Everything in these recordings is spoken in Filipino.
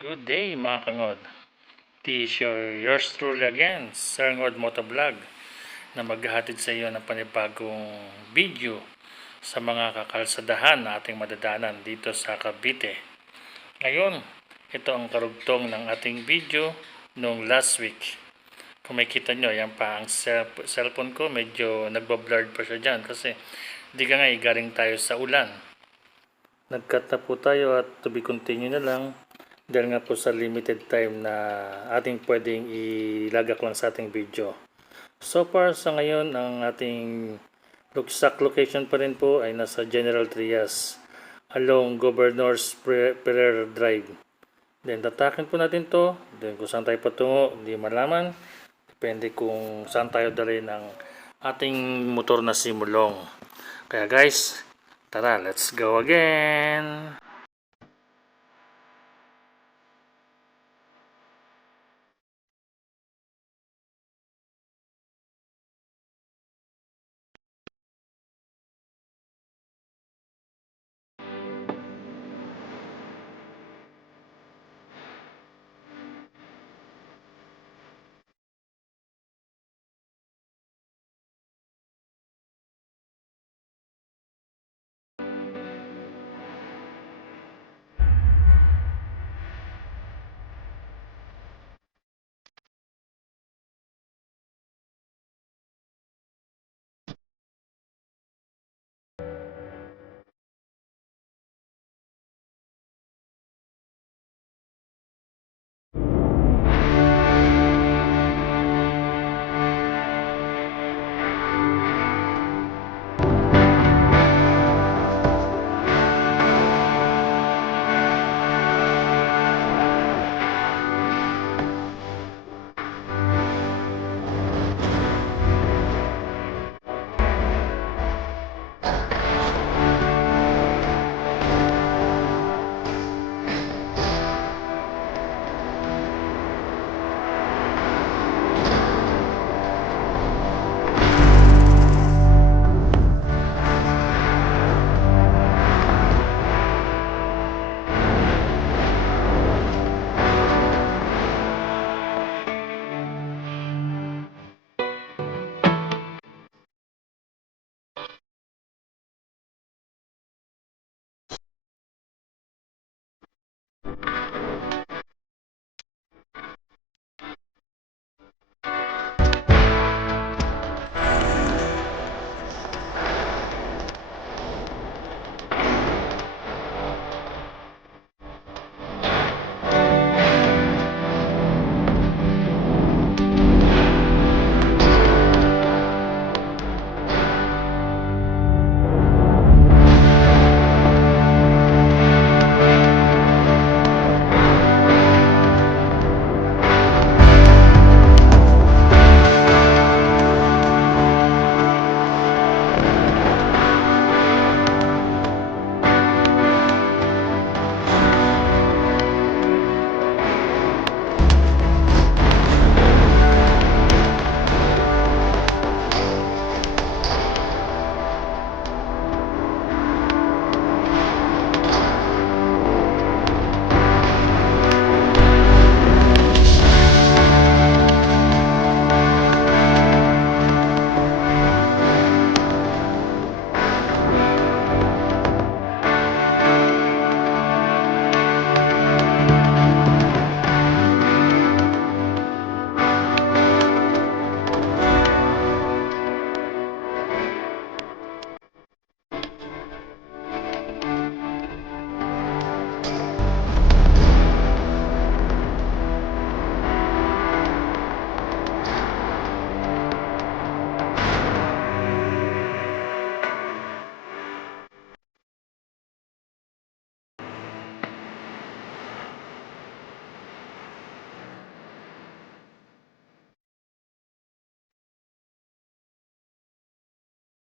Good day mga kangod. This is yours truly again, Sir Ngod Motovlog, na maghahatid sa iyo ng panibagong video sa mga kakalsadahan na ating madadanan dito sa Cavite. Ngayon, ito ang karugtong ng ating video nung last week. Kung makita nyo, yan pa ang cellphone ko, medyo nagbablurred pa siya dyan kasi di ka nga galing tayo sa ulan. Nag-cut na po tayo at to be continue na lang dahil nga po sa limited time na ating pwedeng ilagak lang sa ating video. So far sa ngayon, ang ating exact location pa rin po ay nasa General Trias along Governor's Pereira Drive. Then tatakin po natin to, then kung saan tayo patungo, hindi malaman. Depende kung saan tayo dalhin ng ating motor na simulong. Kaya guys, tara, let's go again!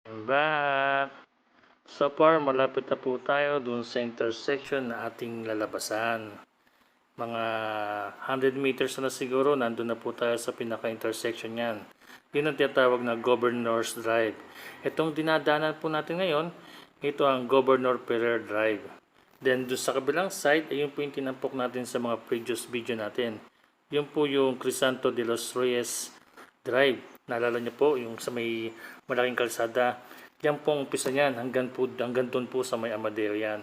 Back! So far, malapit na po tayo dun sa intersection na ating lalabasan. Mga 100 meters na siguro, nandun na po tayo sa pinaka-intersection yan. Yun ang tinatawag na Governor's Drive. Itong dinadanan po natin ngayon, ito ang Governor Pereira Drive. Then doon sa kabilang side, ayun po yung tinampok natin sa mga previous video natin. Yun po yung Crisanto de los Reyes Drive. Naalala niyo po yung sa may malaking kalsada. Yan po ang umpisa niyan hanggang doon po sa may Amadeo yan.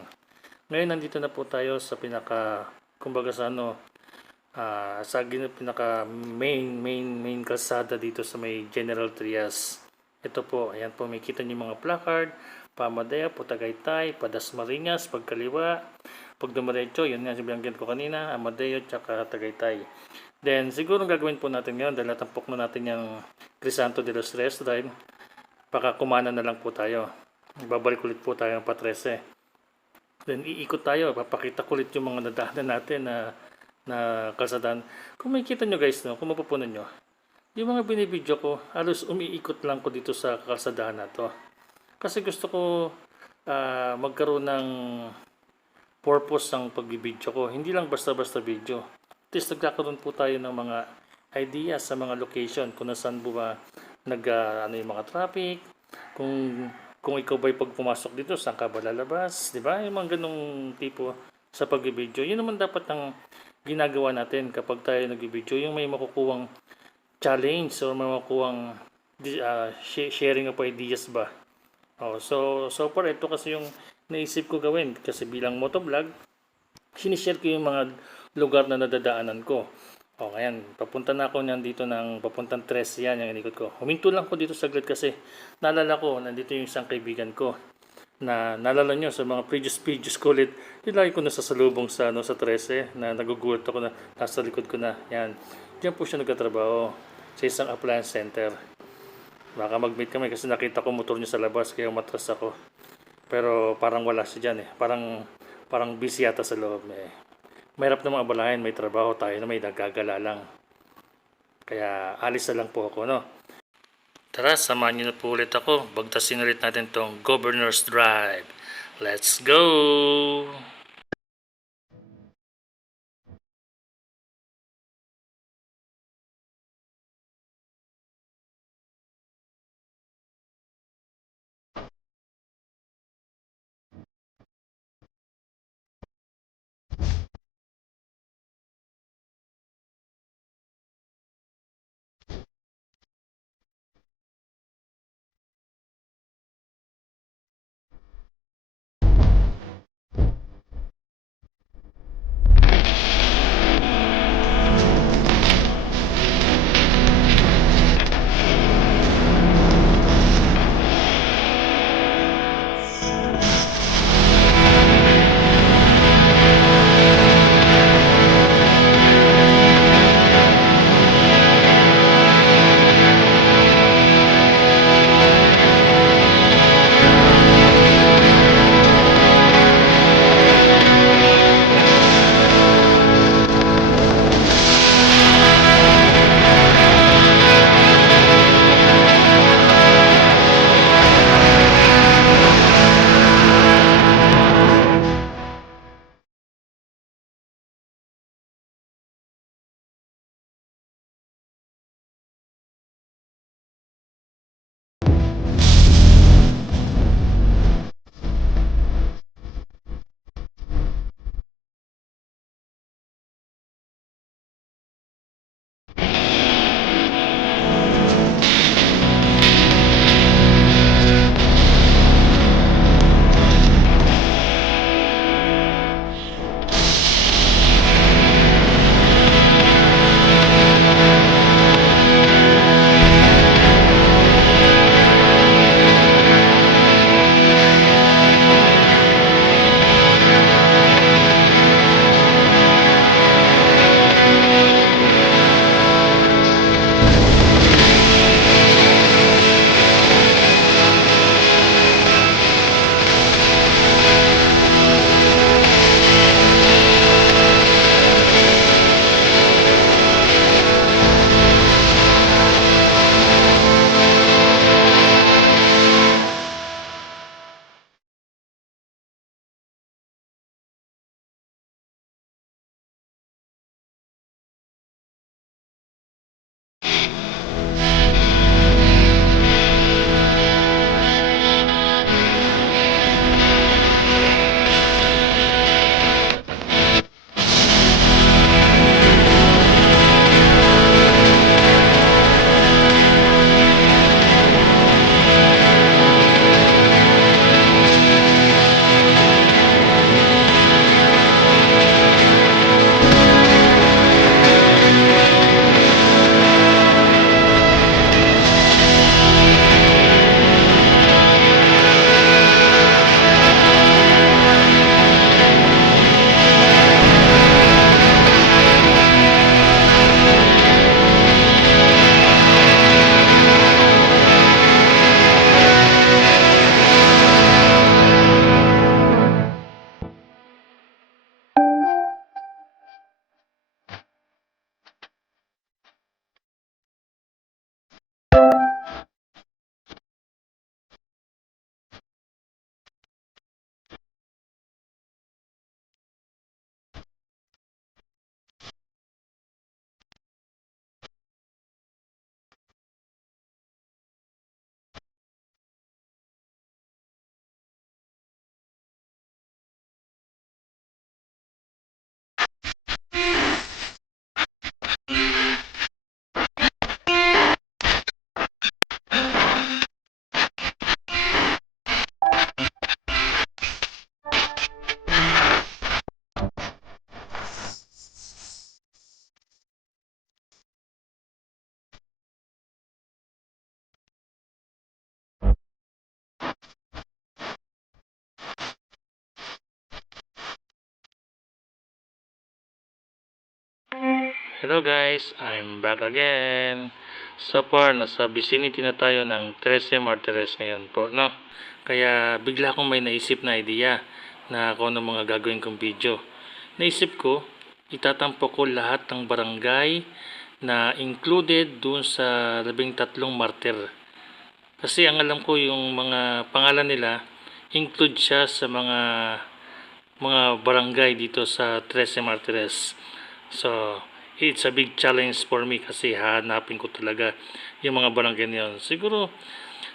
Ngayon nandito na po tayo sa pinaka kumbaga sa pinaka main kalsada dito sa may General Trias. Ito po, ayan po, may kita niyo mga placard, Pamadea, Putagaytay, Padasmariñas, pagkaliwa, pag dumiretso, yun nga sinabinggan ko kanina, Amadeo, tsaka Tagaytay. Then, siguro gagawin po natin ngayon, dahil natampok na natin yung Crisanto de los Reyes Drive, baka kumana na lang po tayo. Babalik ulit po tayo ng Pa-13. Then, iikot tayo, papakita ko ulit yung mga nadaanan natin na kalsadaan. Kung makikita nyo guys, no, kung mapupunan nyo, yung mga binibidyo ko, halos umiikot lang ko dito sa kalsadahan na to. Kasi gusto ko magkaroon ng purpose ang pagbibidyo ko. Hindi lang basta-basta video. At least nagkakaroon po tayo ng mga ideas sa mga location kung nasaan po ba ano yung mga traffic, kung ikaw ba'y pag pumasok dito, saan ka ba lalabas, di ba? Yung mga ganong tipo sa pagbibidyo. Yun naman dapat ang ginagawa natin kapag tayo nagbibidyo, yung may makukuhang challenge or may makukuhang sharing of ideas ba. So far ito kasi yung naisip ko gawin kasi bilang motovlog, sinishare ko yung mga lugar na nadadaanan ko. Ngayon, papunta na ako niyan dito ng papuntang Tres yan, yung inikot ko. Huminto lang ko dito saglit kasi naalala ko, nandito yung isang kaibigan ko na naalala nyo sa mga previous videos ko ulit, lagi ko nasasalubong sa 13 na nagugulat ako na nasa likod ko na. Yan. Diyan po siya nagtatrabaho sa isang appliance center. Baka mag-meet kami kasi nakita ko motor niya sa labas kaya umatras ako. Pero parang wala siya dyan eh. Parang busy yata sa loob eh. Mahirap na mga abalahin, may trabaho tayo na may nagagala lang. Kaya alis na lang po ako, no? Tara, samahan niyo na po ulit ako. Bagtasin ulit natin tong Governor's Drive. Let's go! Hello guys, I'm back again. So far, nasa vicinity na tayo ng 13 Martires ngayon po, no? Kaya bigla akong may naisip na idea na kung ano mga gagawin kong video. Naisip ko, itatampo ko lahat ng barangay na included dun sa 13 martir. Kasi ang alam ko yung mga pangalan nila, include siya sa mga barangay dito sa 13 Martires. So, it's a big challenge for me kasi hahanapin ko talaga yung mga barangay na yun. Siguro,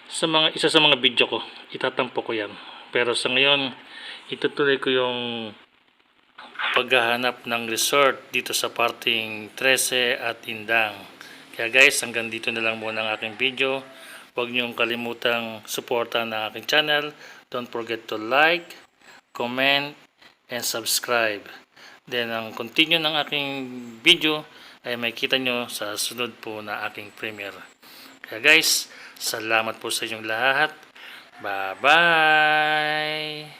isa sa mga video ko, itatampo ko yan. Pero sa ngayon, itutuloy ko yung paghahanap ng resort dito sa parting 13 at Indang. Kaya guys, hanggang dito na lang muna ang aking video. Huwag niyong kalimutang suportahan ang aking channel. Don't forget to like, comment, and subscribe. Then ang continue ng aking video ay makita nyo sa sunod po na aking premiere. Kaya guys, salamat po sa inyong lahat. Bye bye!